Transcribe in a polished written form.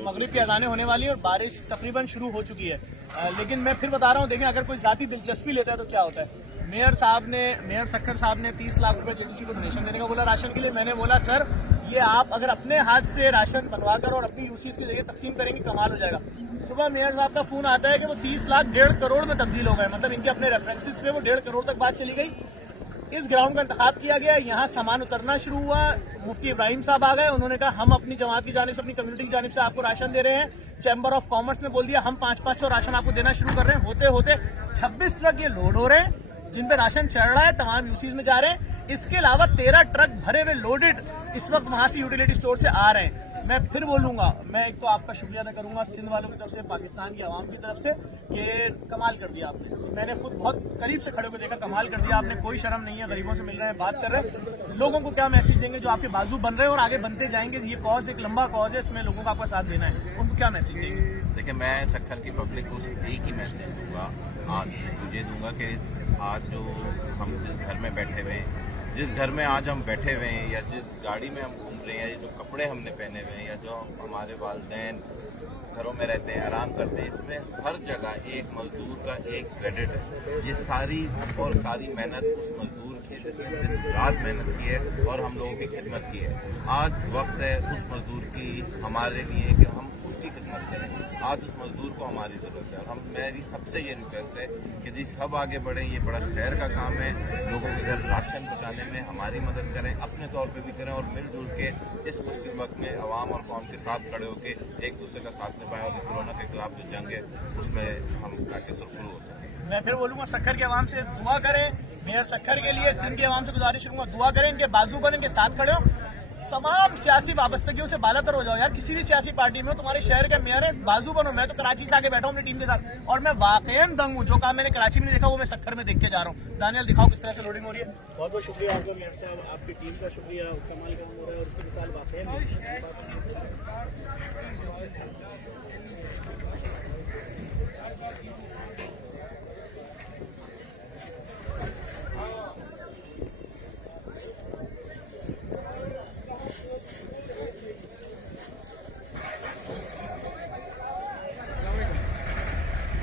मगरिब की अज़ानें होने वाली है और बारिश तकरीबन शुरू हो चुकी है। लेकिन मैं फिर बता रहा हूँ, देखें अगर कोई ज़ाती दिलचस्पी लेता है तो क्या होता है। मेयर सक्खर साहब ने 30 लाख रुपए जेडीसी को डोनेशन देने का बोला राशन के लिए। मैंने बोला सर ये आप अगर अपने हाथ से राशन बनवा कर और अपनी यूसीज के जरिए तकसीम करेंगे कमाल हो जाएगा। सुबह मेयर साहब का फोन आता है कि वो 30 लाख 1.5 करोड़ में तब्दील हो गए, मतलब इनके अपने रेफरेंसेस पे वो 1.5 करोड़ तक बात चली गई। इस ग्राउंड का इंतखाब किया गया, यहाँ सामान उतरना शुरू हुआ। मुफ्ती इब्राहिम साहब आ गए, उन्होंने कहा हम अपनी जमात की जानिब से, अपनी कम्युनिटी की जानिब से आपको राशन दे रहे हैं। चैम्बर ऑफ कॉमर्स ने बोल दिया हम 500 राशन आपको देना शुरू कर रहे हैं। होते होते 26 ट्रक ये लोड हो रहे हैं जिन पे राशन चढ़ रहा है, तमाम यूसीज में जा रहे हैं। इसके अलावा 13 ट्रक भरे हुए लोडेड इस वक्त वहां से यूटिलिटी स्टोर से आ रहे हैं। मैं फिर बोलूंगा, मैं एक तो आपका शुक्रिया अदा करूंगा सिंध वालों की तरफ से, पाकिस्तान की आवाम की तरफ से, कि कमाल कर दिया आपने। मैंने खुद बहुत करीब से खड़े होकर देखा, कमाल कर दिया आपने। कोई शर्म नहीं है, गरीबों से मिल रहे हैं, बात कर रहे हैं। लोगों को क्या मैसेज देंगे जो आपके बाजू बन रहे हैं और आगे बनते जाएंगे। ये कॉज एक लंबा कॉज है, इसमें लोगों को आपका साथ देना है, उनको क्या मैसेज देंगे? देखिए, मैं सक्खर की पब्लिक को सिर्फ एक ही मैसेज दूंगा, आज ये दूंगा कि आज जो हम जिस घर में बैठे हुए हैं, जिस घर में आज हम बैठे हुए हैं, या जिस गाड़ी में हम घूम रहे हैं, या जो कपड़े हमने पहने हुए हैं, या जो हमारे वालिदैन घरों में रहते हैं, आराम करते हैं, इसमें हर जगह एक मजदूर का एक क्रेडिट है। ये सारी मेहनत उस मजदूर की जिसने दिन रात मेहनत की है और हम लोगों की खिदमत की है। आज वक्त है उस मजदूर की हमारे लिए कि हम उसकी खिदमत करें। आज उस मजदूर को हमारी ज़रूरत है और मेरी सबसे ये रिक्वेस्ट है कि जी सब आगे बढ़ें। ये बड़ा खैर का काम है, लोगों के घर राशन पहुँचाने में हमारी मदद करें, अपने तौर पे भी करें, और मिलजुल के इस मुश्किल वक्त में अवाम और कौम के साथ खड़े होकर एक दूसरे का साथ निभाएं और कोरोना के खिलाफ जो जंग है उसमें हम ताकि सुरखरू हो सकें। मैं फिर बोलूंगा सक्खर के अवाम से दुआ करें, मेयर सक्खर के लिए सिंध के अवाम से गुजारिश करूंगा दुआ करें, इनके बाजू पर इनके साथ खड़े हो। तमाम सियासी वाबस्तगियों से बालातर हो जाओ यार, किसी भी सियासी पार्टी में हो, तुम्हारे शहर के मेयर है, बाजू बनो। मैं तो कराची से आके बैठा हूँ अपनी टीम के साथ और मैं वाकईन दंग हूँ। जो काम मैंने कराची में नहीं देखा वो मैं सक्खर में देख के जा रहा हूँ। दानियल दिखाओ किस तरह से लोडिंग हो रही है। बहुत बहुत शुक्रिया आपका मेयर साहब, आपकी टीम का शुक्रिया। कमाल काम हो रहा है और उसके मिसाल वाकई